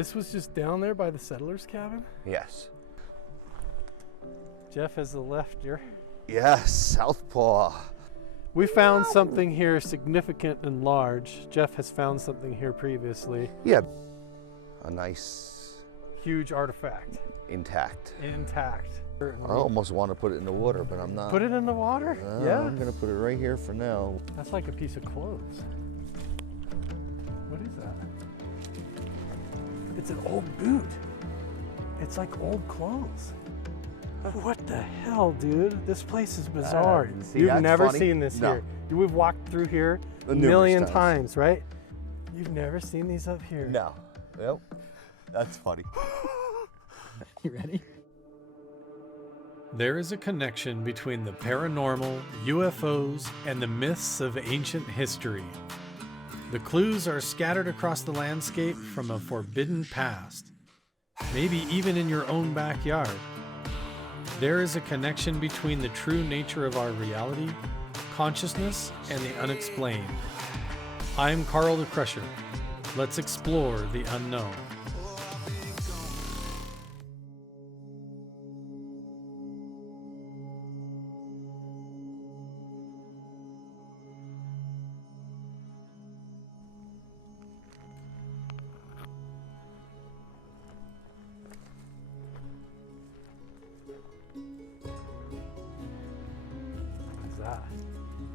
This was just down there by the settlers' cabin? Yes. Jeff has the left ear. Yes, southpaw. We found something here significant and large. Jeff has found something here previously. Yeah. A nice... huge artifact. Intact. Intact. I almost want to put it in the water, but I'm not. Put it in the water? Yeah. I'm going to put it right here for now. That's like a piece of clothes. What is that? It's an old boot. It's like old clothes. What the hell, dude? This place is bizarre. You've never seen this here. We've walked through here a million times, right? You've never seen these up here. No. Well, that's funny. You ready? There is a connection between the paranormal, UFOs, and the myths of ancient history. The clues are scattered across the landscape from a forbidden past, maybe even in your own backyard. There is a connection between the true nature of our reality, consciousness, and the unexplained. I'm Carl the Crusher. Let's explore the unknown.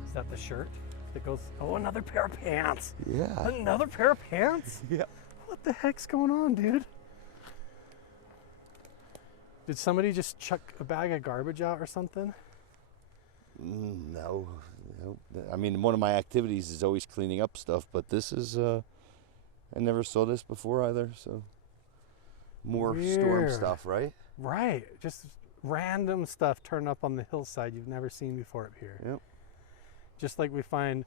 Is that the shirt that goes, oh, another pair of pants. Yeah. Another pair of pants? Yeah. What the heck's going on, dude? Did somebody just chuck a bag of garbage out or something? No. I mean, one of my activities is always cleaning up stuff, but this is, I never saw this before either, so. More storm stuff, right? Right. Just random stuff turned up on the hillside you've never seen before up here. Yep. Just like we find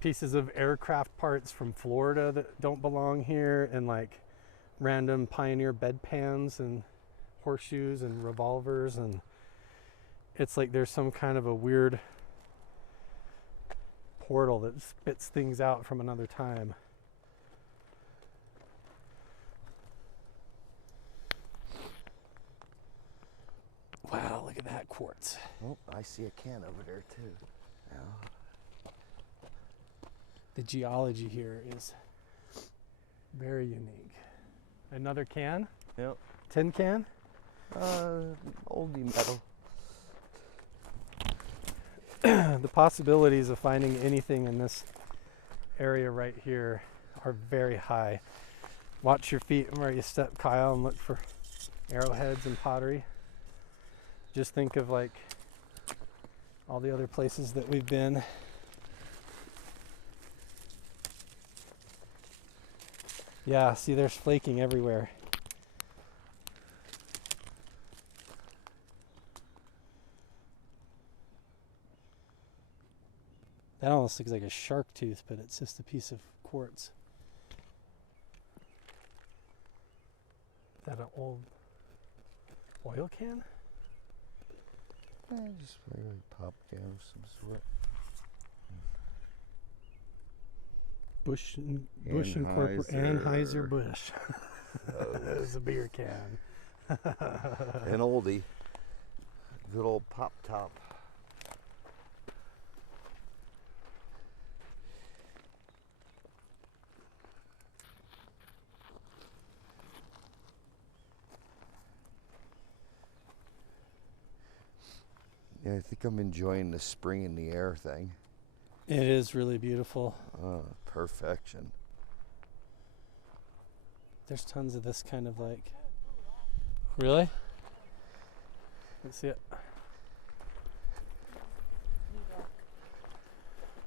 pieces of aircraft parts from Florida that don't belong here, and like random Pioneer bedpans and horseshoes and revolvers, and it's like there's some kind of a weird portal that spits things out from another time. Wow, look at that quartz. Oh, I see a can over there too. Yeah. The geology here is very unique. Another can? Yep. Tin can? Oldie metal. The possibilities of finding anything in this area right here are very high. Watch your feet and where you step, Kyle, and look for arrowheads and pottery. Just think of like all the other places that we've been. Yeah, see, there's flaking everywhere. That almost looks like a shark tooth, but it's just a piece of quartz. Is that an old oil can? Just like a pop can of some sort. Bush Incorporated. Anheuser-Busch. That is a beer can. An oldie. Good old pop top. Yeah, I think I'm enjoying the spring in the air thing. It is really beautiful. Oh, perfection. There's tons of this kind of like... Really? Let's see it.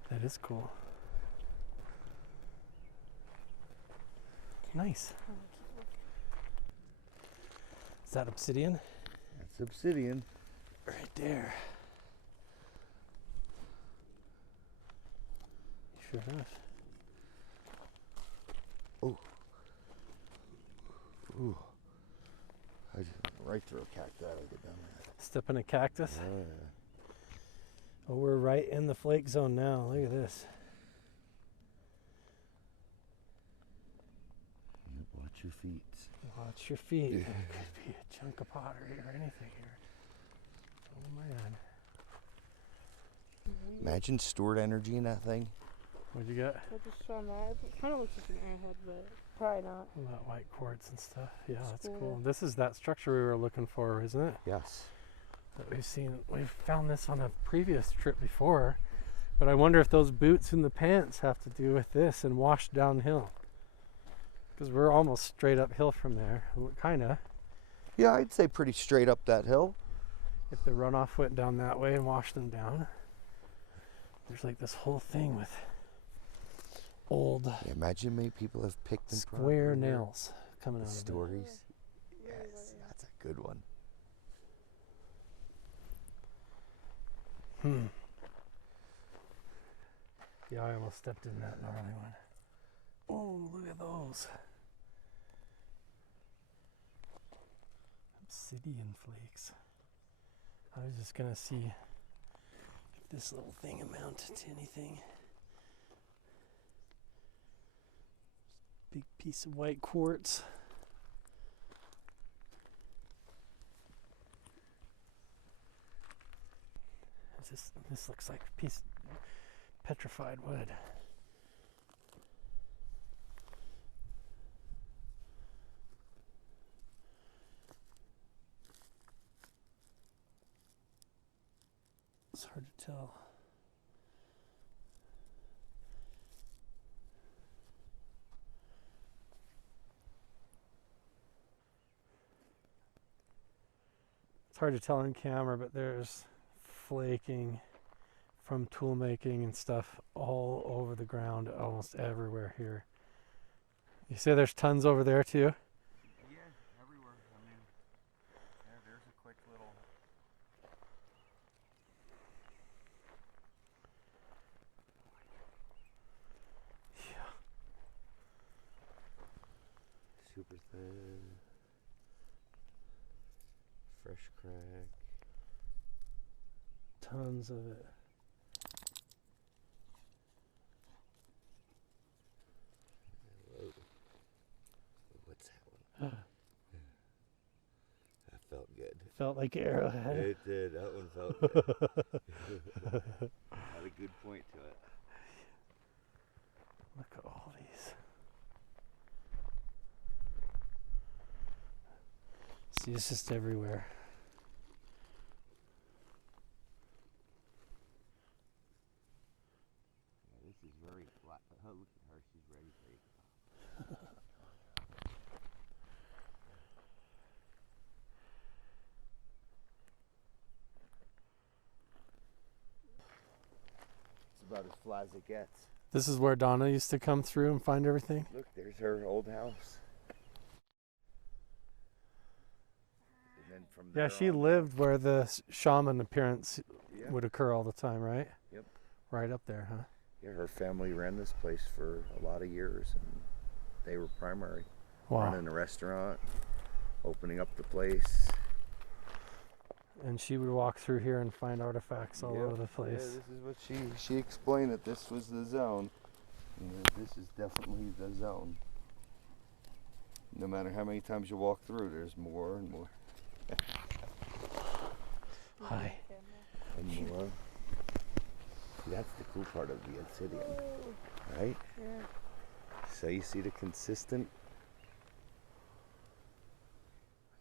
That is cool. Nice. Is that obsidian? That's obsidian. Right there. Sure enough. Oh. Ooh. I just right through a cactus. I'll get down there. Step in a cactus? Oh, yeah. Oh, we're right in the flake zone now. Look at this. Watch 2 feet. Watch your feet. There could be a chunk of pottery or anything here. Oh man. Imagine stored energy in that thing. What'd you get? I just saw that. It kind of looks like an airhead, but probably not. All that white quartz and stuff. Yeah, It's that's cool. cool. This is that structure we were looking for, isn't it? Yes. That we've seen. We've found this on a previous trip before. But I wonder if those boots and the pants have to do with this and washed downhill. Because we're almost straight uphill from there. Kind of. Yeah, I'd say pretty straight up that hill. If the runoff went down that way and washed them down. There's like this whole thing with old Yeah, imagine how many people have picked them square nails coming The out of stories. Yeah. Yes, that's a good one. it. Yeah, I almost stepped in that gnarly one. Oh, look at those. Obsidian flakes. I was just gonna see if this little thing amounted to anything. Big piece of white quartz. This looks like a piece of petrified wood. It's hard to tell. It's hard to tell on camera, but there's flaking from tool making and stuff all over the ground, almost everywhere here. You say there's tons over there too? Yeah, everywhere. I mean, there's a quick little. Yeah. Super thin. Fresh crack. Tons of it. Whoa. What's that one? That felt good. Felt like arrowhead. It did. That one felt good. Had a good point to it. Look at all these. See, it's just everywhere. Yeah, this is very flat. Oh, look at her. She's ready for you. It's about as flat as it gets. This is where Donna used to come through and find everything. Look, there's her old house. And then from Yeah, there she on- lived where the shaman appearance Yeah. would occur all the time, right? Yep. Right up there, huh? Yeah, her family ran this place for a lot of years, and they were primary. Wow. Running a restaurant, opening up the place. And she would walk through here and find artifacts all Yep. over the Yeah, place. this is what she explained, that this was the zone. And that this is definitely the zone. No matter how many times you walk through, there's more and more Hi. and more. See, that's the cool part of the obsidian, right? Yeah. So you see the consistent.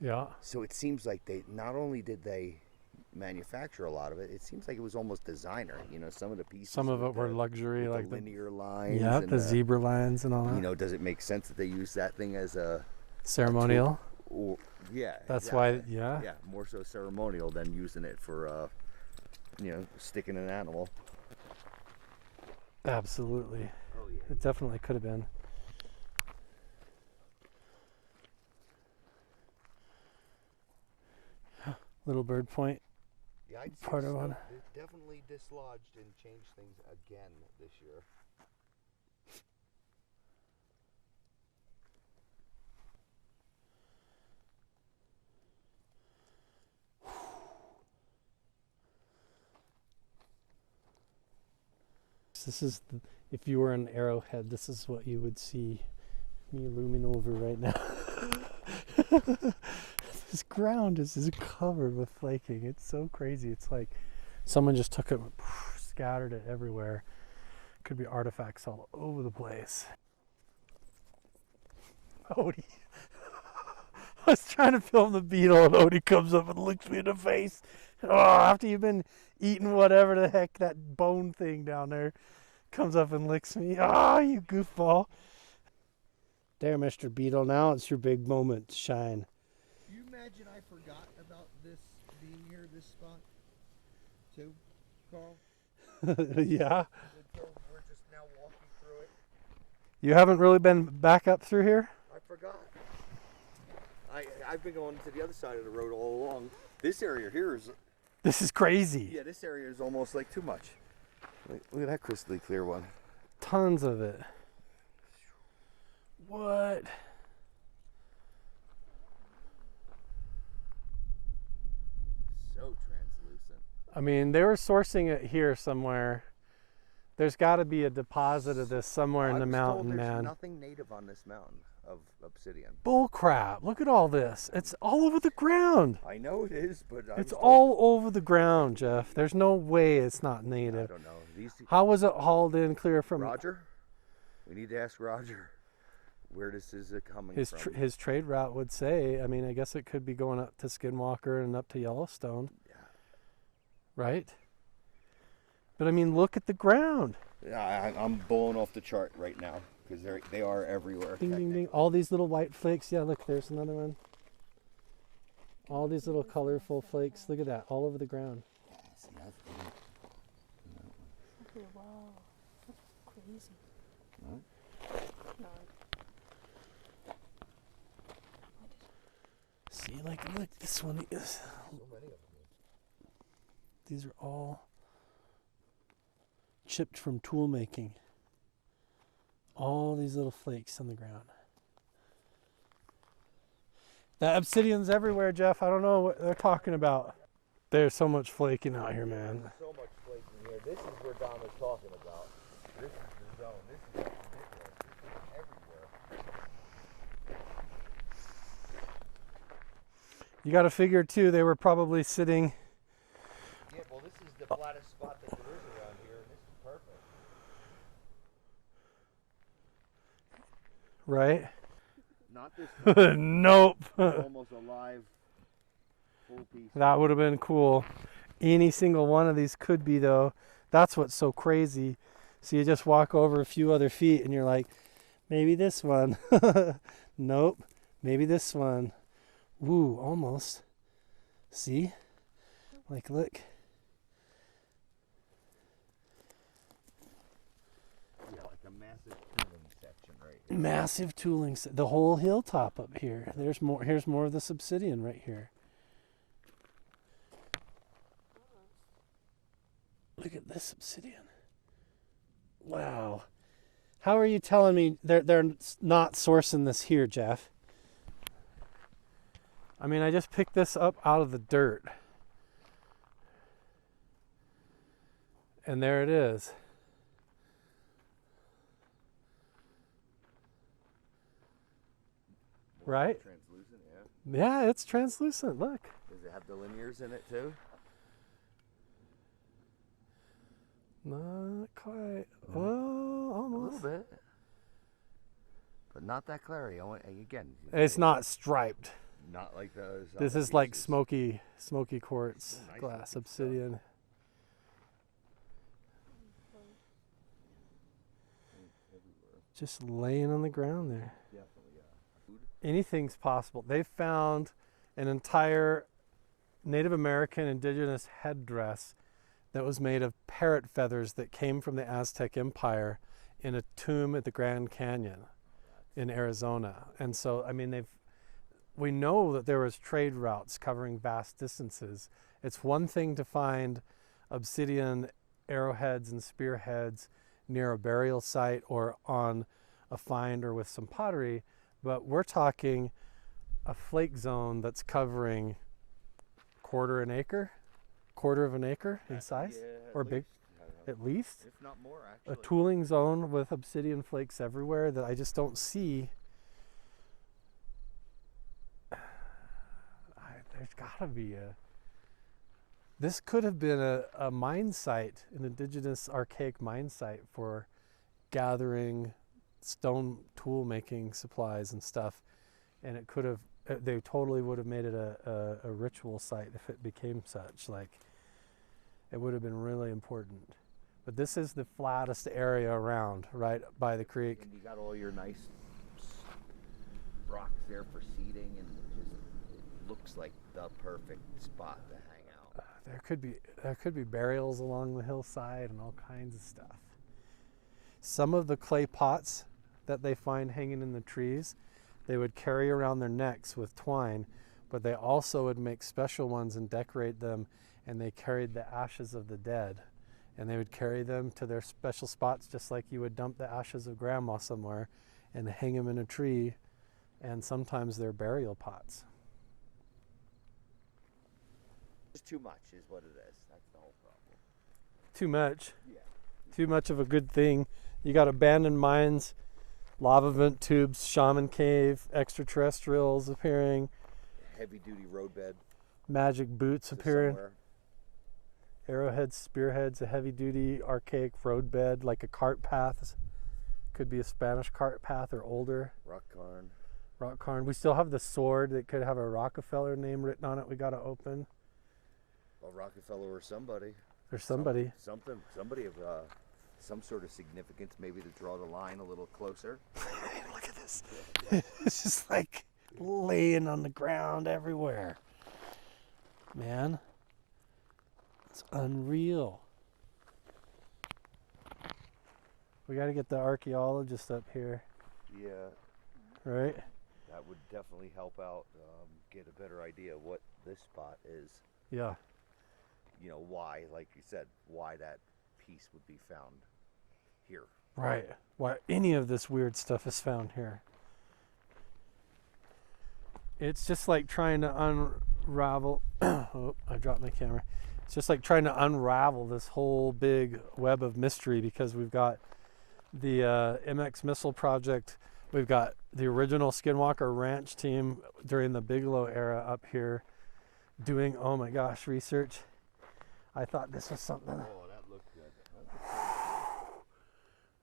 Yeah. So it seems like they not only did they manufacture a lot of it, it seems like it was almost designer. You know, some of the pieces. Some of with it were the- luxury, with like the the linear lines. yeah, and the zebra lines and all that. You know, does it make sense that they use that thing as a Ceremonial. or yeah? That's exactly. why, yeah. Yeah, more so ceremonial than using it for sticking an animal. Absolutely. Oh yeah. It definitely could have been. Little Bird Point. Yeah, I'd say Part of so. one. They've definitely dislodged and changed things again this year. This is, if you were an arrowhead, this is what you would see me looming over right now. This ground is covered with flaking. It's so crazy. It's like someone just took it and scattered it everywhere. Could be artifacts all over the place. Odie. I was trying to film the beetle and Odie comes up and looks me in the face. Oh, after you've been eating whatever the heck that bone thing down there, comes up and licks me. Ah, you goofball. There, Mr. Beetle, now it's your big moment to shine. You imagine I forgot about this being here, this spot, too, Carl? Yeah. Until we're just now walking through it. You haven't really been back up through here? I forgot. I've been going to the other side of the road all along. This area here is... This is crazy. Yeah, this area is almost like too much. Look at that crystal clear one. Tons of it. What? So translucent. I mean, they were sourcing it here somewhere. There's got to be a deposit of this somewhere in the mountain, there's man. nothing native on this mountain of obsidian. Bull crap. Look at all this. It's all over the ground. I know it is, but It's all over the ground, Jeff. There's no way it's not I native. don't know. How was it hauled in clear from Roger? We need to ask Roger where this is coming his from. his trade route would say? I mean, I guess it could be going up to Skinwalker and up to Yellowstone. Yeah. Right? But I mean, look at the ground. Yeah, I'm blowing off the chart right now because they are everywhere. Ding, ding, ding. All these little white flakes. Yeah, look, there's another one. All these little colorful flakes. Look at that, all over the ground. Okay, wow. That's crazy. Huh? No. See, like, look, this one is. So many of them. These are all chipped from tool making. All these little flakes on the ground. The obsidian's everywhere, Jeff. I don't know what they're talking about. There's so much flaking out here, man. There's so much flake in here. This is where Don was talking about. This is the zone. This is ridiculous. This is everywhere. You got to figure, too, they were probably sitting. Yeah, well, this is the flattest spot that there is around here, and this is perfect. Right? Not this Nope. almost alive full piece. That would have been cool. Any single one of these could be, though. That's what's so crazy. So you just walk over a few other feet and you're like, maybe this one. Nope. Maybe this one. Woo, almost. See? Like, look. Yeah, like a massive tooling section right here. Massive tooling. The whole hilltop up here. There's more. Here's more of this obsidian right here. Look at this obsidian. Wow. How are you telling me they're not sourcing this here, Jeff? I mean, I just picked this up out of the dirt. And there it is. Right? Translucent, yeah. Yeah, it's translucent. Look. Does it have the linears in it too? Not quite. Oh, A almost. little bit. But not that clarity. Again, It's not striped. not like those. This other is like pieces. smoky quartz, Nice glass, looking stuff. obsidian. Everywhere. Just laying on the ground there. Definitely, yeah. Anything's possible. They found an entire Native American indigenous headdress that was made of parrot feathers that came from the Aztec Empire in a tomb at the Grand Canyon in Arizona. And so, I mean, we know that there was trade routes covering vast distances. It's one thing to find obsidian arrowheads and spearheads near a burial site or on a find or with some pottery, but we're talking a flake zone that's covering quarter of an acre in size, Yeah, or at big, least. I don't know. at least. If not more, A actually. tooling zone with obsidian flakes everywhere that I just don't see. there's gotta be a. This could have been a mine site, an indigenous archaic mine site for gathering stone tool making supplies and stuff. And it could have, they totally would have made it a ritual site if it became such. Like, it would have been really important. But this is the flattest area around, right by the creek. And you got all your nice rocks there for seating, and it looks like the perfect spot to hang out. There could be burials along the hillside and all kinds of stuff. Some of the clay pots that they find hanging in the trees, they would carry around their necks with twine, but they also would make special ones and decorate them, and they carried the ashes of the dead, and they would carry them to their special spots, just like you would dump the ashes of grandma somewhere and hang them in a tree, and sometimes they're burial pots. Just too much is what it is. That's the whole problem. Too much. Yeah. Too much of a good thing. You got abandoned mines, lava vent tubes, shaman cave, extraterrestrials appearing, Heavy duty roadbed. magic boots to appearing, somewhere. arrowheads, spearheads, a heavy duty archaic roadbed like a cart path. Could be a Spanish cart path or older. Rock cairn. We still have the sword that could have a Rockefeller name written on it. We got to open. Well, Rockefeller or somebody. There's somebody. Somebody of some sort of significance, maybe to draw the line a little closer. Look at this. It's just like laying on the ground everywhere. Man, it's unreal. We got to get the archaeologist up here, Yeah, right? that would definitely help out, get a better idea of what this spot is. Yeah. You know, why, like you said, why that piece would be found here. Right. Why any of this weird stuff is found here. It's just like trying to unravel. Oh, I dropped my camera. It's just like trying to unravel this whole big web of mystery, because we've got the MX missile project. We've got the original Skinwalker ranch team during the Bigelow era up here doing, oh my gosh, research. I thought this was something. Oh, that looked good.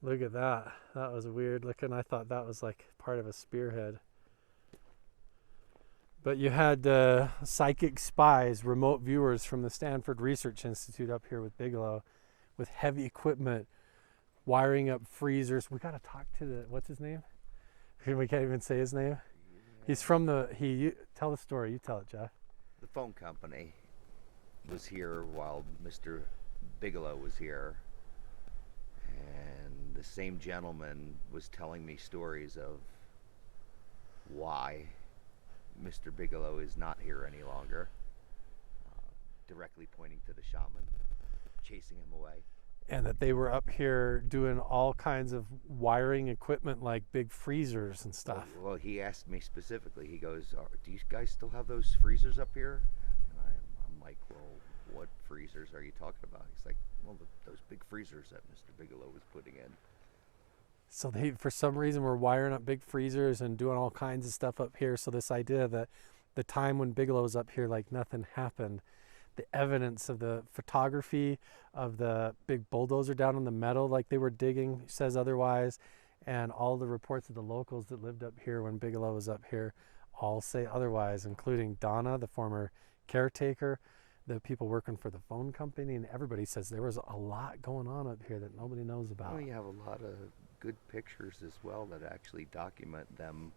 Look at that. That was weird looking. I thought that was like part of a spearhead. But you had psychic spies, remote viewers from the Stanford Research Institute up here with Bigelow, with heavy equipment, wiring up freezers. We got to talk to the, what's his name? We can't even say his name. He's from tell the story. You tell it, Jeff. The phone company was here while Mr. Bigelow was here, and the same gentleman was telling me stories of why Mr. Bigelow is not here any longer, directly pointing to the shaman chasing him away. And that they were up here doing all kinds of wiring equipment like big freezers and stuff. Well, he asked me specifically, he goes, do you guys still have those freezers up here? And I'm like, well, what freezers are you talking about? He's like, well, those big freezers that Mr. Bigelow was putting in. So they, for some reason, were wiring up big freezers and doing all kinds of stuff up here. So this idea that the time when Bigelow was up here, like nothing happened. The evidence of the photography of the big bulldozer down in the meadow, like they were digging, says otherwise. And all the reports of the locals that lived up here when Bigelow was up here all say otherwise, including Donna, the former caretaker, the people working for the phone company, and everybody says there was a lot going on up here that nobody knows about. Well, you have a lot of good pictures as well that actually document them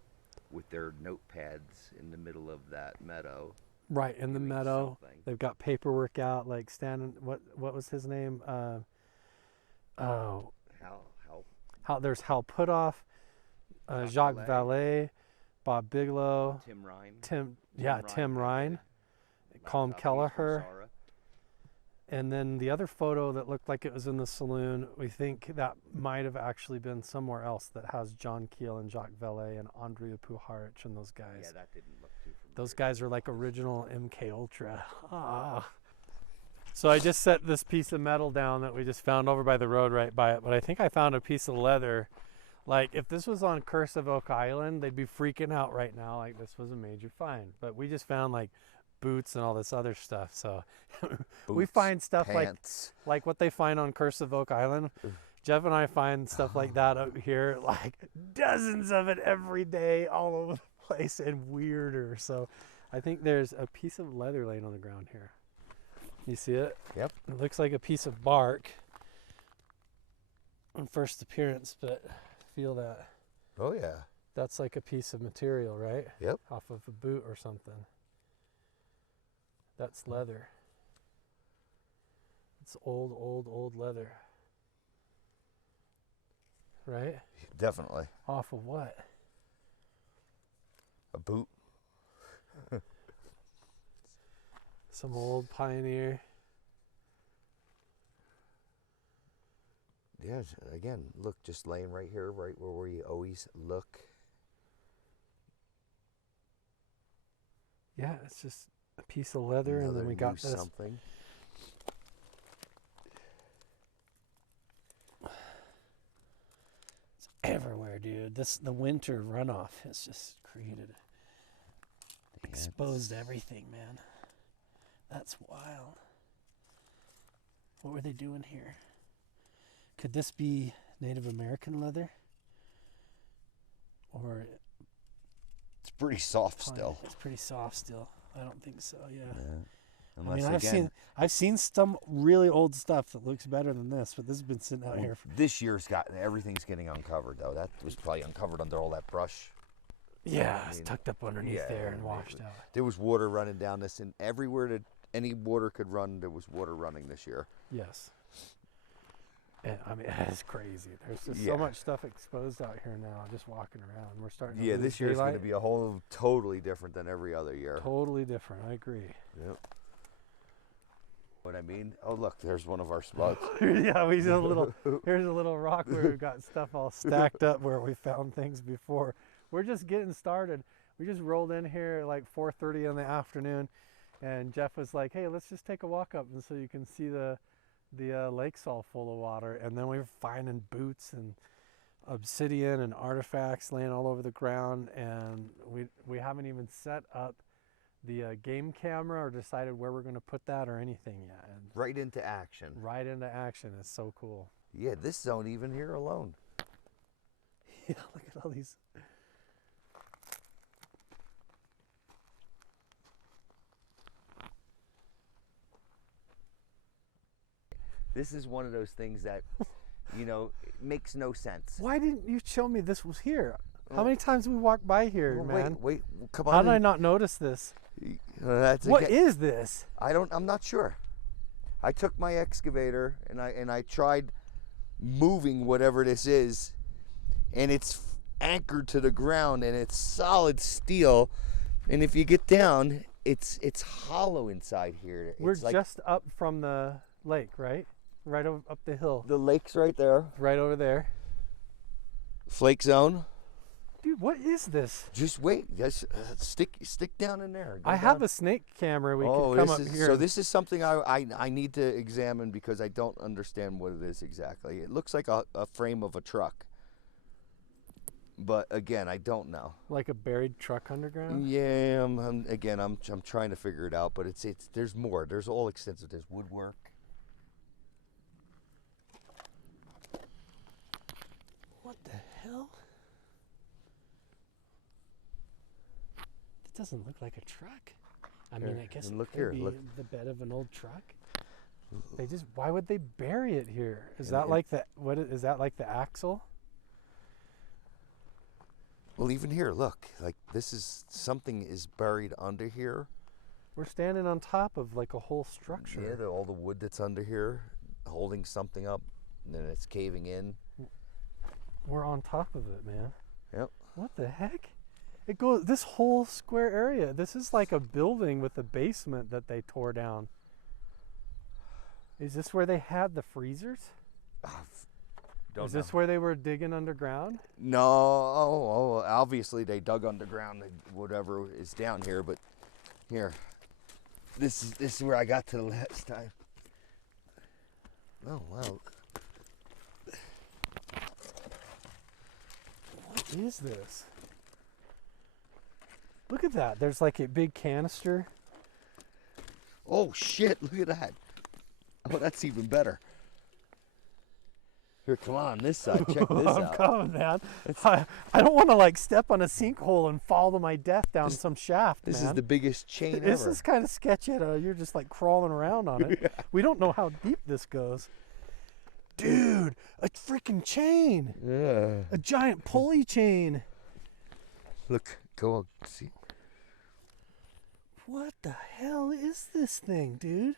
with their notepads in the middle of that meadow. Right, in the doing meadow. something. They've got paperwork out, like standing, what was his name? How There's Hal Putoff, Jacques Jacques Vallée. Vallée, Bob Bigelow, Tim Ryan, Colm Kelleher. And then the other photo that looked like it was in the saloon, we think that might have actually been somewhere else, that has John Keel and Jacques Vallée and Andrea Puharich and those guys. Yeah, that didn't look too familiar. Those guys are like original MK Ultra. Ah. So I just set this piece of metal down that we just found over by the road right by it, but I think I found a piece of leather. Like if this was on Curse of Oak Island, they'd be freaking out right now, like this was a major find. But we just found like boots and all this other stuff. So we Boots, find stuff pants. like what they find on Curse of Oak Island. Jeff and I find stuff like that out here, like dozens of it every day, all over the place, and weirder. So I think there's a piece of leather laying on the ground here. You see it? Yep. It looks like a piece of bark on first appearance, but feel that. Oh yeah. That's like a piece of material, right? Yep. Off of a boot or something. That's leather. It's old leather. Right? Definitely. Off of what? A boot. Some old Pioneer. Yeah, again, look, just laying right here, right where we always look. Yeah, it's just a piece of leather, and then we got this. Something. It's everywhere, dude. The winter runoff has just created, exposed everything, man. That's wild. What were they doing here? Could this be Native American leather? Or It's pretty soft still. It's pretty soft still. I don't think so. Yeah. Unless, I mean, again, I've seen some really old stuff that looks better than this, but this has been sitting out here. This year's got everything's getting uncovered though. That was probably uncovered under all that brush. Yeah, I it's mean, tucked up underneath there and washed out. There was water running down this, and everywhere that any water could run, there was water running this year. Yes. And, I mean, it's crazy. There's just Yeah. so much stuff exposed out here now, just walking around. We're starting to Yeah, lose this year's going to daylight. be a whole totally different than every other year. Totally different. I agree. Yep. What I mean? Oh, look, there's one of our spots. Yeah, here's a little rock where we've got stuff all stacked up where we found things before. We're just getting started. We just rolled in here at like 4:30 in the afternoon, and Jeff was like, "Hey, let's just take a walk up, and so you can see the lake's all full of water." And then we were finding boots and obsidian and artifacts laying all over the ground, and we haven't even set up the game camera or decided where we're going to put that or anything yet. And Right into action. right into action is so cool. Yeah, this zone even here alone. Yeah, look at all these. This is one of those things that, it makes no sense. Why didn't you show me this was here? How Oh. many times we walked by here, Well, man? Wait, come on. How did I not notice this? That's What again- is this? I'm not sure. I took my excavator and I tried moving whatever this is, and it's anchored to the ground and it's solid steel, and if you get down, it's hollow inside here. We're It's like just up from the lake, right? Right up the hill. the lake's right there. Right over there. Flake zone. Dude, what is this? Just wait. Just stick down in there. Go I have down. a snake camera. We Oh, could come this up is, here. so this is something I need to examine because I don't understand what it is exactly. It looks like a frame of a truck, but again, I don't know. Like a buried truck underground? Yeah, I'm trying to figure it out, but it's there's more. There's all extensive. There's woodwork. What the hell? It doesn't look like a truck. I mean, Here, I guess and it look could here, be look. the bed of an old truck. Why would they bury it here? Is And that like is that like the axle? Well, even here, look. Like this is something is buried under here. We're standing on top of like a whole structure. Yeah, all the wood that's under here, holding something up, and then it's caving in. We're on top of it, man. Yep. What the heck? It goes this whole square area. This is like a building with a basement that they tore down. Is this where they had the freezers? Don't Is this where they were digging underground? No, obviously they dug underground, whatever is down here. But here, this is where I got to the last time. Oh wow! What is this? Look at that. There's like a big canister Oh shit! Look at that. Oh, that's even better. Here, come on, this side. Check this I'm out. coming, man. I don't want to like step on a sinkhole and fall to my death down some shaft, This man. is the biggest chain This ever. is kind of sketchy. You're just like crawling around on it. We don't know how deep this goes. Dude, a freaking chain. Yeah. A giant pulley chain. Look, go on, see. What the hell is this thing, dude?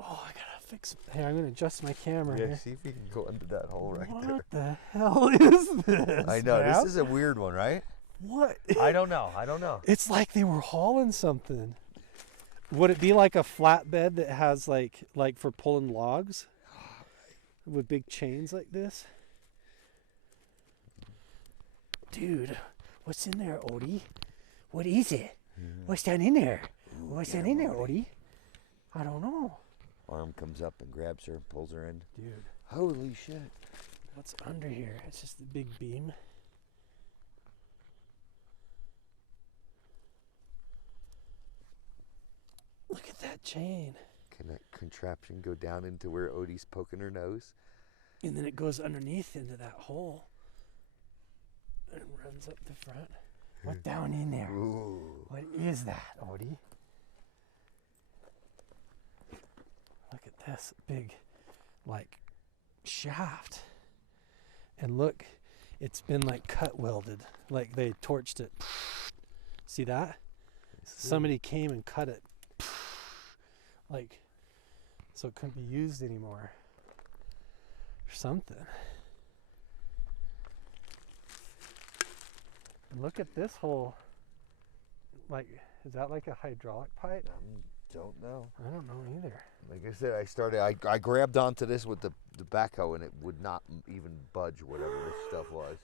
Oh, I gotta fix it. Hey, I'm gonna adjust my camera Yeah, here. see if you can go into that hole right What there. the hell is this? I know, man? this is a weird one, right? What? I don't know. I don't know. It's like they were hauling something. Would it be like a flatbed that has like for pulling logs? With big chains like this? Dude, what's in there, Odie? What is it? What's down in there? What's down in there, Odie? I don't know. Arm comes up and grabs her and pulls her in. Dude, Holy shit. what's under here? It's just a big beam. Look at that chain. Can that contraption go down into where Odie's poking her nose? And then it goes underneath into that hole. And runs up the front. What down in there? Ooh. What is that, Odie? Look at this big, like, shaft. And look, it's been like cut welded. Like they torched it. See that? Somebody came and cut it. Like, so it couldn't be used anymore. Or something. And look at this hole. Like, is that like a hydraulic pipe? Don't know. I don't know either. Like I said, I grabbed onto this with the backhoe and it would not even budge, whatever this stuff was.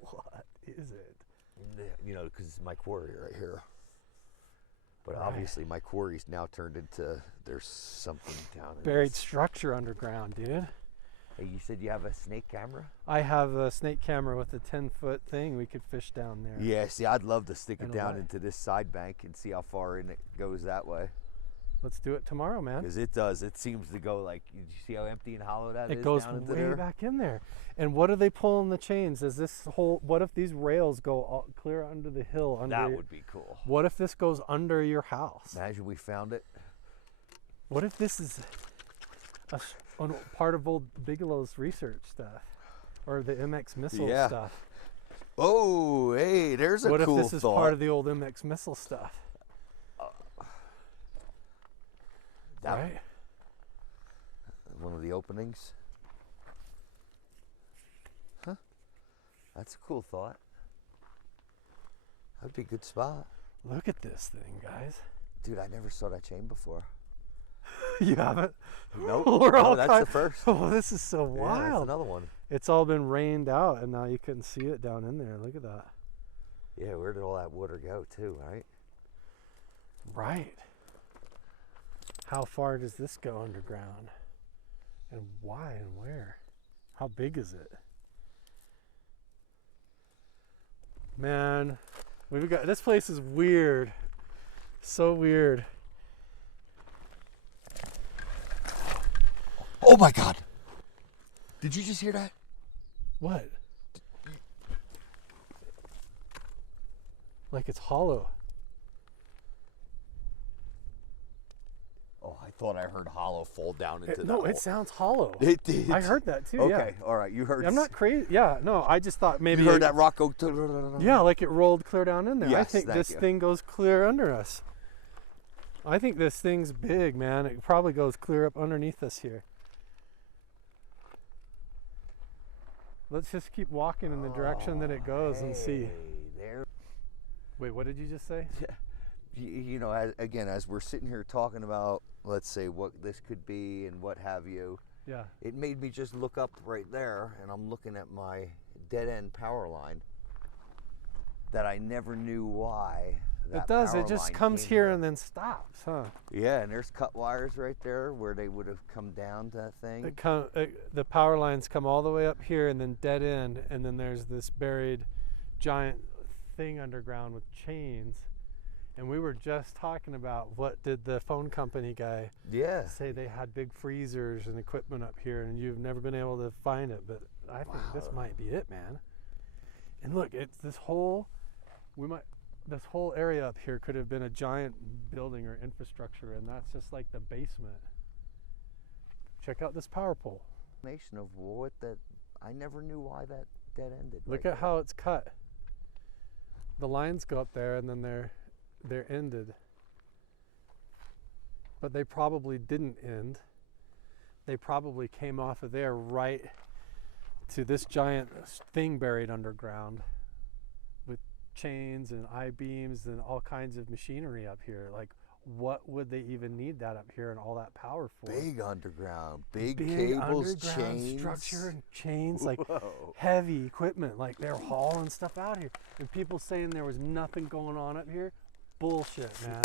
What is it? You know, because it's my quarry right here. But Right. obviously my quarry's now turned into, there's something down in Buried this. structure underground, dude. Hey, you said you have a snake camera? I have a snake camera with a 10-foot thing. We could fish down there. Yeah, see, I'd love to stick And it a down light. into this side bank and see how far in it goes that way. Let's do it tomorrow, man. Because it does. It seems to go like, you see how empty and hollow that is It goes down into way there? back in there. And what are they pulling the chains? Is this whole? What if these rails go all clear under the hill? Under That your- would be cool. What if this goes under your house? Imagine we found it. What if this is a part of old Bigelow's research stuff, or the MX missile Yeah. stuff? Oh, hey, there's a What cool if this is thought. part of the old MX missile stuff? That- Right? One of the openings. Huh? That's a cool thought. That'd be a good spot. Look at this thing, guys. Dude, I never saw that chain before. You haven't? Nope. We're No, all that's kind- the first. Oh, this is so Yeah, wild. that's another one. It's all been rained out, and now you can see it down in there. Look at that. Yeah, where did all that water go too, right? Right. How far does this go underground? And why and where? How big is it? Man, we've got this place is weird. So weird. Oh my God! Did you just hear that? What? Like it's hollow. Oh, I thought I heard hollow fall down into No, that it sounds hollow. hole. It did. I heard that too. Okay, Yeah. all right. You heard. I'm not crazy. Yeah, no, I just thought maybe You heard it- that rock go. Yeah, like it rolled clear down in there. I Yes, think thank this you. thing goes clear under us. I think this thing's big, man. It probably goes clear up underneath us here. Let's just keep walking in the direction that it goes and see. Hey, there. Wait, what did you just say? You know, as we're sitting here talking about, let's say, what this could be and what have you, Yeah. it made me just look up right there, and I'm looking at my dead end power line that I never knew why. It does. It just comes here and then stops, huh? Yeah, and there's cut wires right there where they would have come down to that thing. The power lines come all the way up here and then dead end, and then there's this buried giant thing underground with chains. And we were just talking about what did the phone company guy Yeah. say they had big freezers and equipment up here, and you've never been able to find it. But I think this might be it, man. And look, it's this whole area up here could have been a giant building or infrastructure, and that's just like the basement. Check out this power pole. Nation of what that I never knew why that dead ended. Look right at how it's cut. The lines go up there and then they're ended. But they probably didn't end. They probably came off of there right to this giant thing buried underground with chains and I-beams and all kinds of machinery up here. Like, what would they even need that up here and all that power for? Big underground, big cables, underground chains, structure and chains, like Whoa. heavy equipment. Like they're hauling stuff out here. And people saying there was nothing going on up here, bullshit, man.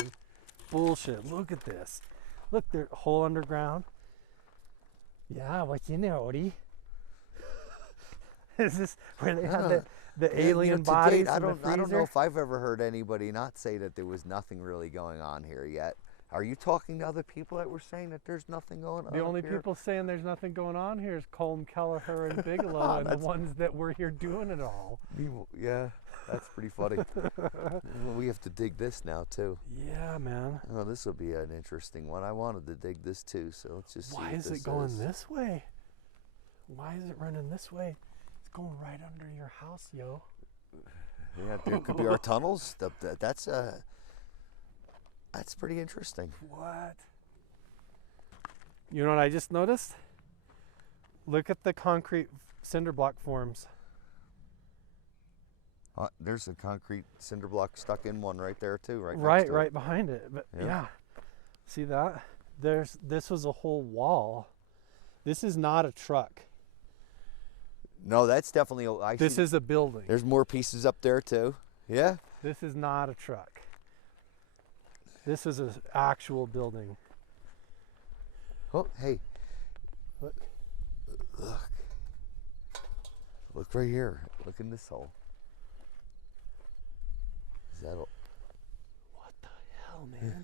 Bullshit. Look at this. Look, they're whole underground. Yeah, what's in there, Odie? Is this where they had the alien bodies? I in the don't know freezer? if I've ever heard anybody not say that there was nothing really going on here yet. Are you talking to other people that were saying that there's nothing going on? The only up here? people saying there's nothing going on here is Colm Kelleher and Bigelow, and the ones that were here doing it all. Yeah, that's pretty funny. Well, we have to dig this now too. Yeah, man. Oh, this will be an interesting one. I wanted to dig this too, so let's just see. Why what is this it going is. this way? Why is it running this way? It's going right under your house, yo. Yeah, there could be our tunnels. That's pretty interesting. What? You know what I just noticed? Look at the concrete cinder block forms. There's a concrete cinder block stuck in one right there too, right? Right, next to right it. behind it. But Yeah. yeah. See that? This was a whole wall. This is not a truck. No, that's definitely. This is a building. There's more pieces up there too. Yeah. This is not a truck. This is an actual building. Oh, hey. Look. Look right here. Look in this hole. Is that? What the hell, man?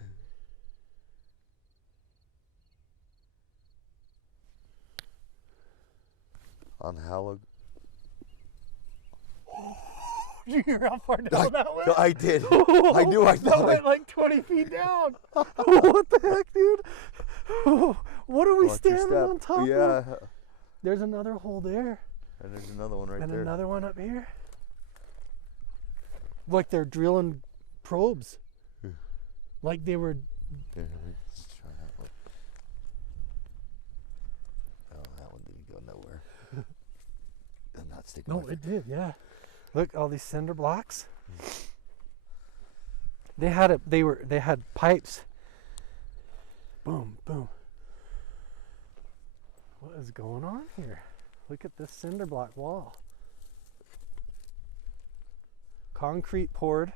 Unhallowed. You hear how far down that went? I did. I knew. I That thought. went like 20 feet down. What the heck, dude? What are we Watch your standing step. on top of? Yeah. There's another hole there. And there's another one right And there. another one up here. Like they're drilling probes. Like they were. Yeah, let's try that one. Oh, that one didn't go nowhere. I'm not sticking. No, my it did, yeah. Look, all these cinder blocks. They had pipes. Boom, boom. What is going on here? Look at this cinder block wall. Concrete poured.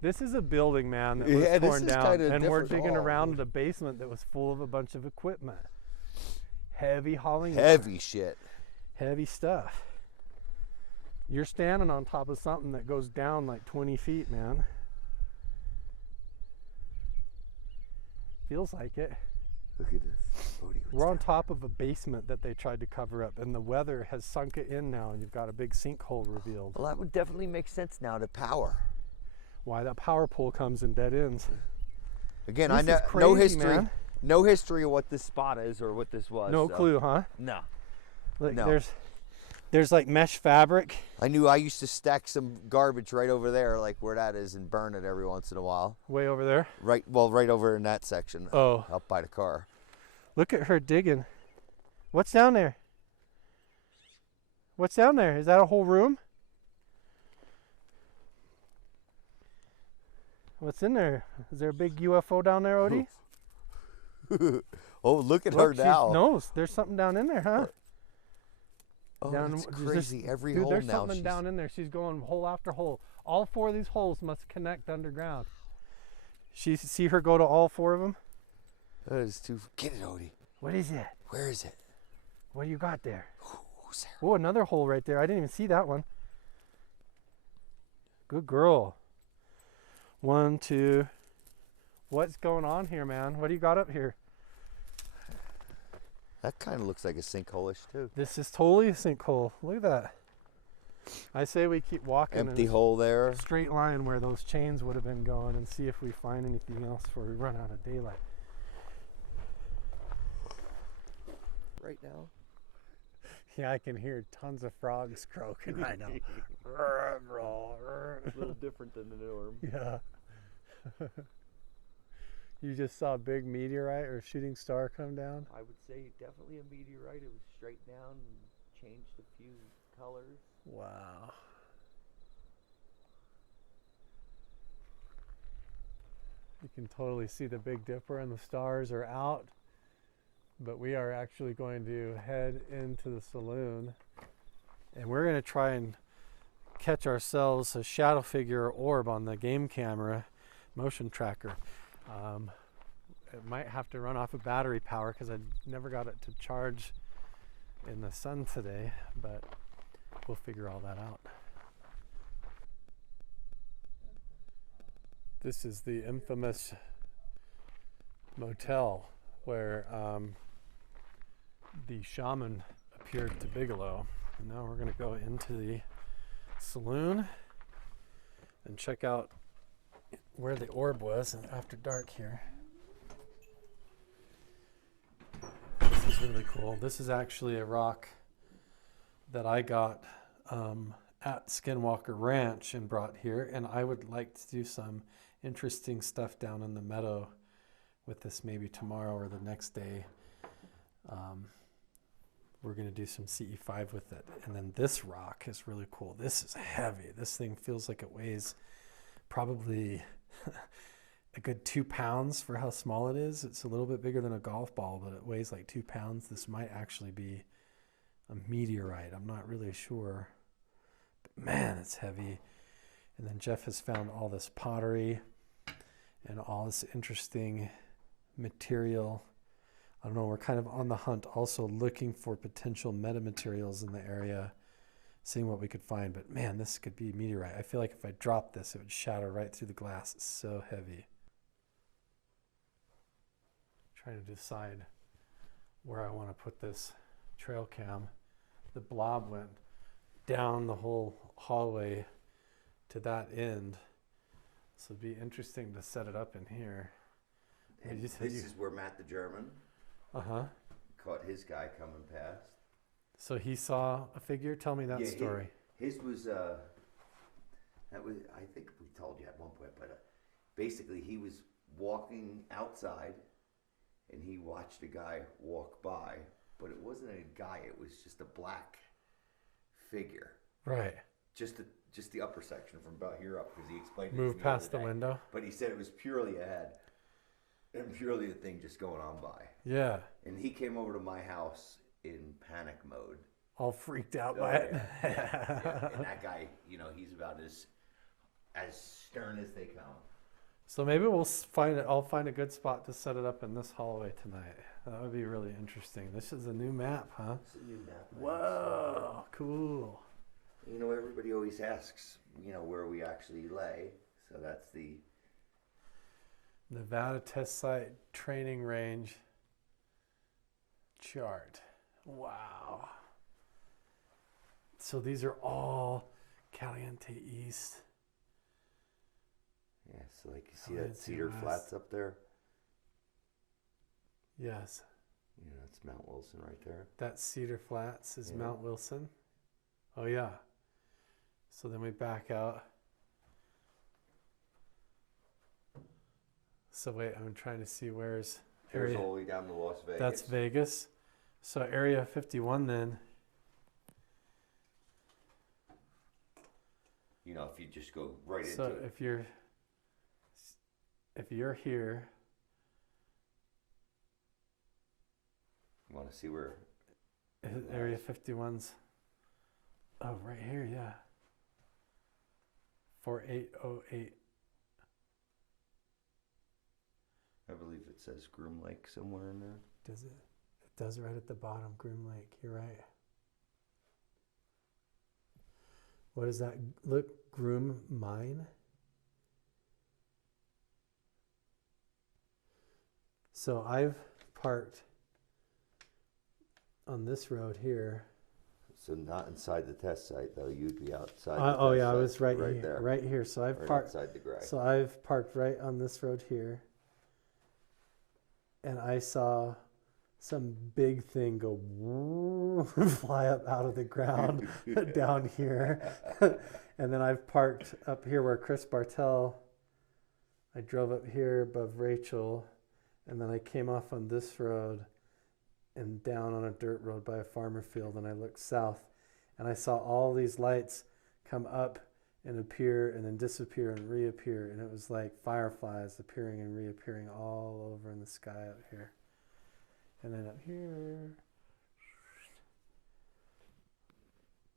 This is a building, man, that was Yeah, this torn is down. kinda And we're different. digging Oh. around the basement that was full of a bunch of equipment. Heavy hauling. Heavy shit. Heavy stuff. You're standing on top of something that goes down like 20 feet, man. Feels like it. Look at this. Odie, what's We're on that? top of a basement that they tried to cover up, and the weather has sunk it in now, and you've got a big sinkhole revealed. Well, that would definitely make sense now to power. Why that power pole comes in dead ends. Again, This I is know no crazy, history. man. No history of what this spot is or what this was. No so- clue, huh? No. Look, No. there's like mesh fabric. I knew I used to stack some garbage right over there, like where that is, and burn it every once in a while. Way over there. Right over in that section. Oh. Up by the car. Look at her digging. What's down there? What's down there? Is that a whole room? What's in there? Is there a big UFO down there, Odie? Oh, look at Look, her she now. knows. There's something down in there, huh? Oh, Down- that's there's just- crazy. Every Dude, hole there's now. something she's- down in there. She's going hole after hole. All four of these holes must connect underground. See her go to all four of them? That is too. Get it, Odie. What is it? Where is it? What do you got there? Who's there? Oh, another hole right there. I didn't even see that one. Good girl. 1, 2. What's going on here, man? What do you got up here? That kind of looks like a sinkhole-ish too. This is totally a sinkhole. Look at that. I say we keep walking Empty in hole there. a straight line where those chains would have been going and see if we find anything else before we run out of daylight. Right now. Yeah, I can hear tons of frogs croaking right now. A little different than the norm. Yeah. You just saw a big meteorite or shooting star come down? I would say definitely a meteorite. It was straight down and changed a few colors. Wow. You can totally see the Big Dipper and the stars are out. But we are actually going to head into the saloon. And we're going to try and catch ourselves a shadow figure or orb on the game camera motion tracker. It might have to run off of battery power because I never got it to charge in the sun today, but we'll figure all that out. This is the infamous motel where the shaman appeared to Bigelow. And now we're going to go into the saloon and check out where the orb was after dark here. This is really cool. This is actually a rock that I got at Skinwalker Ranch and brought here, and I would like to do some interesting stuff down in the meadow with this maybe tomorrow or the next day. We're going to do some CE5 with it. And then this rock is really cool. This is heavy. This thing feels like it weighs probably a good 2 pounds for how small it is. It's a little bit bigger than a golf ball, but it weighs like 2 pounds. This might actually be a meteorite. I'm not really sure. But man, it's heavy. And then Jeff has found all this pottery and all this interesting material. I don't know, we're kind of on the hunt also looking for potential metamaterials in the area, seeing what we could find. But man, this could be meteorite. I feel like if I dropped this, it would shatter right through the glass. It's so heavy. Trying to decide where I want to put this trail cam. The blob went down the whole hallway to that end. So it'd be interesting to set it up in here. And this is where Matt the German caught his guy coming past. So he saw a figure? Tell me that story. His was, that was, I think we told you at one point, but basically he was walking outside and he watched a guy walk by, but it wasn't a guy, it was just a black figure. Right. Just the upper section from about here up, because he explained it Move past the window. But he said it was purely a head and purely a thing just going on by. Yeah. And he came over to my house in panic mode. All freaked out by it. Yeah. And that guy, he's about as stern as they come. So maybe we'll find it. I'll find a good spot to set it up in this hallway tonight. That would be really interesting. This is a new map, huh? It's a new map. Whoa, cool. Everybody always asks, where we actually lay. So that's the Nevada Test Site Training Range chart. Wow. So these are all Caliente East. Yeah, so like you see that Cedar Flats up there? Yes. It's Mount Wilson right there. That Cedar Flats is Mount Wilson. Oh yeah. So then we back out. So wait, I'm trying to see where's There's all the way down to Las Vegas. That's Vegas. So Area 51 then. If you just go right into So it. if you're here. You want to see where? Area 51's. Oh, right here, yeah. 4808. I believe it says Groom Lake somewhere in there. Does it? It does right at the bottom, Groom Lake. You're right. What is that? Look, Groom Mine? So I've parked on this road here. So not inside the test site though. You'd be outside. Oh yeah, I was right here, there. right here. So I've Right parked. outside the gray. So I've parked right on this road here, and I saw some big thing go fly up out of the ground down here. And then I've parked up here where Chris Bartell, I drove up here above Rachel, and then I came off on this road and down on a dirt road by a farmer field, and I looked south, and I saw all these lights come up and appear and then disappear and reappear, and it was like fireflies appearing and reappearing all over in the sky up here. And then up here,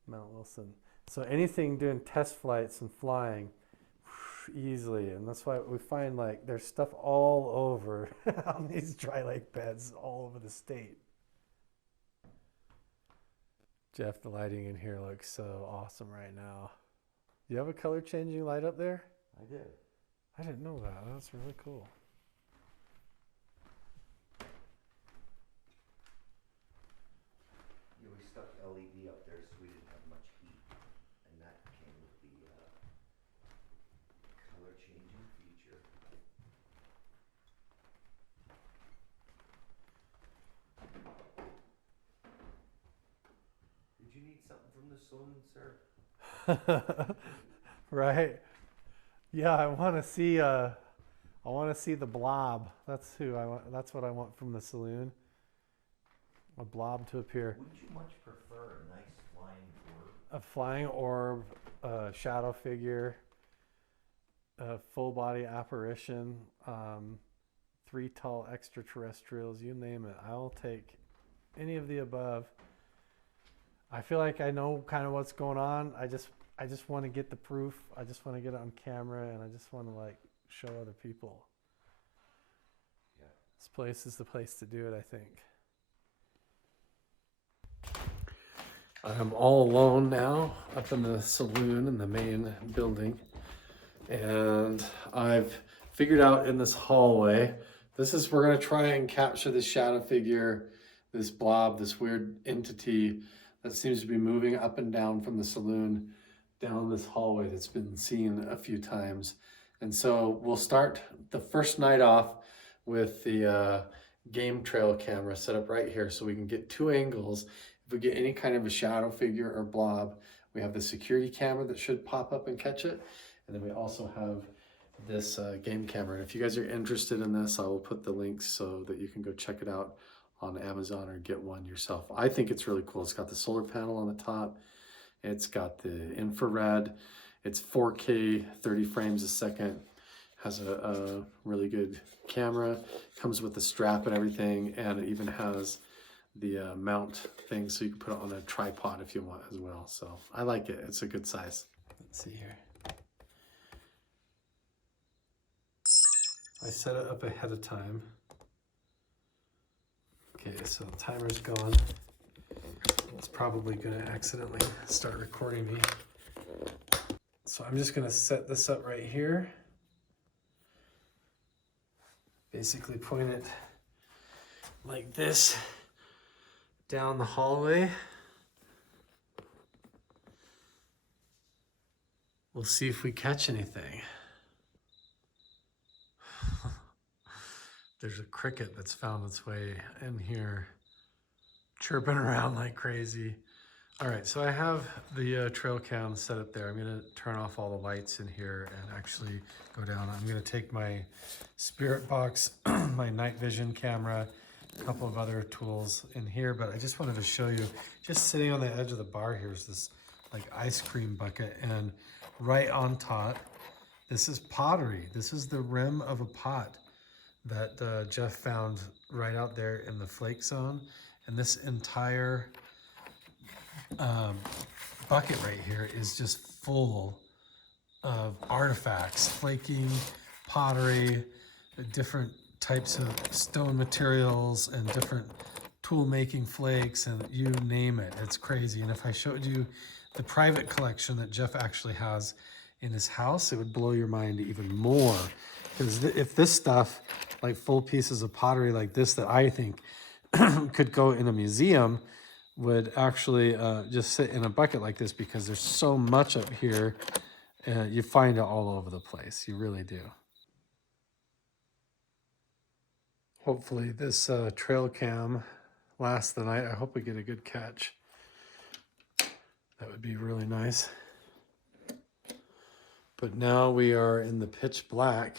Mount Wilson. So anything doing test flights and flying easily, and that's why we find like there's stuff all over on these dry lake beds all over the state. Jeff, the lighting in here looks so awesome right now. You have a color changing light up there? I did. I didn't know that. That's really cool. Yeah, we stuck LED up there so we didn't have much heat, and that came with the color changing feature. Did you need something from the saloon, sir? Right? Yeah, I want to see. I want to see the blob. That's who I want. That's what I want from the saloon. A blob to appear. Wouldn't you much prefer a nice flying orb? A flying orb, a shadow figure, a full body apparition, 3 tall extraterrestrials. You name it. I'll take any of the above. I feel like I know kind of what's going on. I just want to get the proof. I just want to get it on camera, and I just want to like show other people. Yeah. This place is the place to do it, I think. I'm all alone now up in the saloon in the main building, and I've figured out in this hallway, we're going to try and capture this shadow figure, this blob, this weird entity that seems to be moving up and down from the saloon down this hallway that's been seen a few times. And so we'll start the first night off with the game trail camera set up right here so we can get 2 angles. If we get any kind of a shadow figure or blob, we have the security camera that should pop up and catch it. And then we also have this game camera. And if you guys are interested in this, I will put the links so that you can go check it out on Amazon or get one yourself. I think it's really cool. It's got the solar panel on the top. It's got the infrared. It's 4K, 30 frames a second. Has a really good camera. Comes with the strap and everything, and it even has the mount thing so you can put it on a tripod if you want as well. So I like it. It's a good size. Let's see here. I set it up ahead of time. Okay, so the timer's gone. It's probably going to accidentally start recording me. So I'm just going to set this up right here. Basically point it like this down the hallway. We'll see if we catch anything. There's a cricket that's found its way in here, chirping around like crazy. All right, so I have the trail cam set up there. I'm gonna turn off all the lights in here and actually go down. I'm gonna take my spirit box, my night vision camera, a couple of other tools in here, but I just wanted to show you, just sitting on the edge of the bar here is this like ice cream bucket, and right on top, this is pottery. This is the rim of a pot that Jeff found right out there in the flake zone. And this entire bucket right here is just full of artifacts, flaking, pottery, different types of stone materials and different tool making flakes, and you name it. It's crazy. And if I showed you the private collection that Jeff actually has in his house, it would blow your mind even more. Because if this stuff, like full pieces of pottery like this that I think could go in a museum, would actually just sit in a bucket like this, because there's so much up here. You find it all over the place. You really do. Hopefully this trail cam lasts the night. I hope we get a good catch. That would be really nice. But now we are in the pitch black.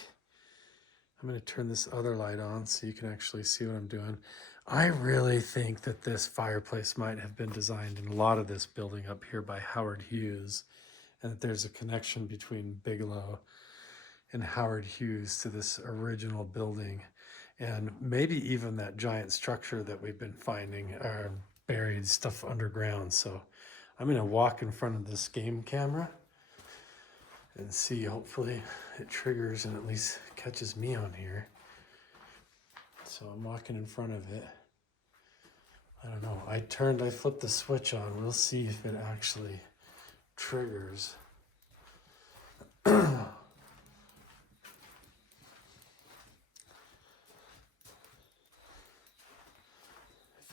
I'm going to turn this other light on so you can actually see what I'm doing. I really think that this fireplace might have been designed in a lot of this building up here by Howard Hughes, and that there's a connection between Bigelow and Howard Hughes to this original building, and maybe even that giant structure that we've been finding buried stuff underground. So I'm going to walk in front of this game camera and see, hopefully it triggers and at least catches me on here. So I'm walking in front of it. I don't know. I flipped the switch on. We'll see if it actually triggers. If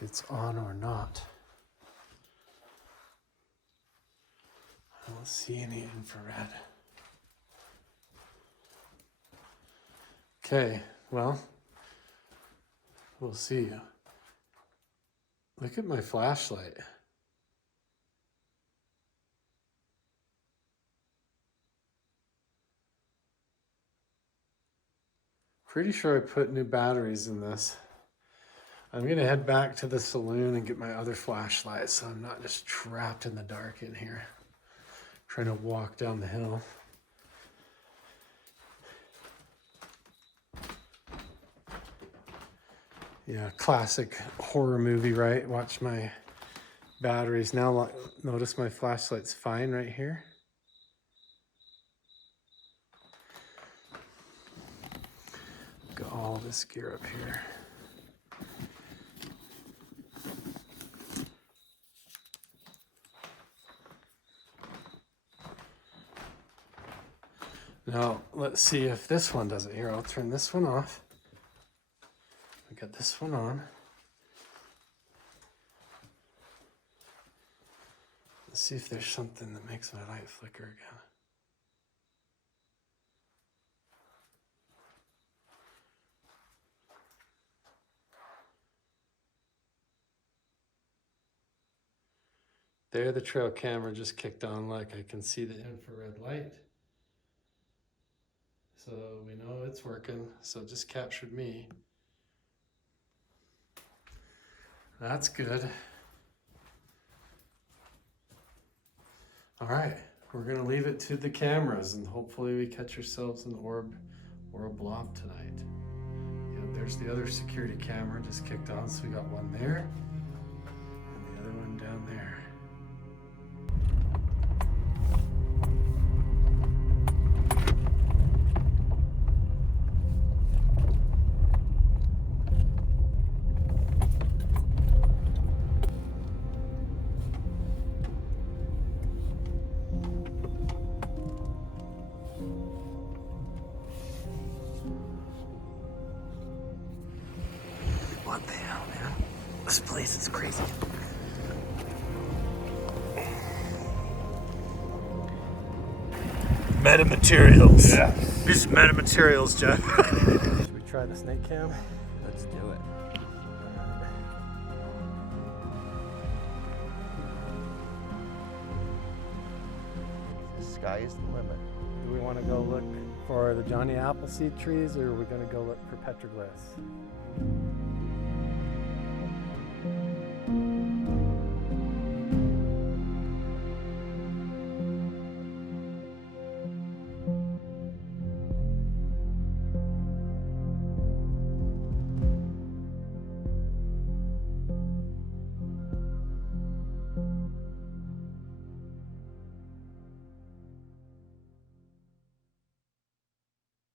it's on or not. I don't see any infrared. Okay, well, we'll see. Look at my flashlight. Pretty sure I put new batteries in this. I'm gonna head back to the saloon and get my other flashlight so I'm not just trapped in the dark in here, trying to walk down the hill. Yeah, classic horror movie, right? Watch my batteries. Now notice my flashlight's fine right here. Got all this gear up here. Now, let's see if this one does it. Here, I'll turn this one off. We got this one on. Let's see if there's something that makes my light flicker again. There, the trail camera just kicked on. Like, I can see the infrared light. So we know it's working. So it just captured me. That's good. All right, we're gonna leave it to the cameras and hopefully we catch ourselves an orb or a blob tonight. Yeah, there's the other security camera just kicked on, so we got one there and the other one down there. What the hell, man? This place is crazy. Metamaterials. Yeah. This is metamaterials, Jeff. Should we try the snake cam? Let's do it. The sky is the limit. Do we want to go look for the Johnny Appleseed trees, or are we going to go look for petroglyphs?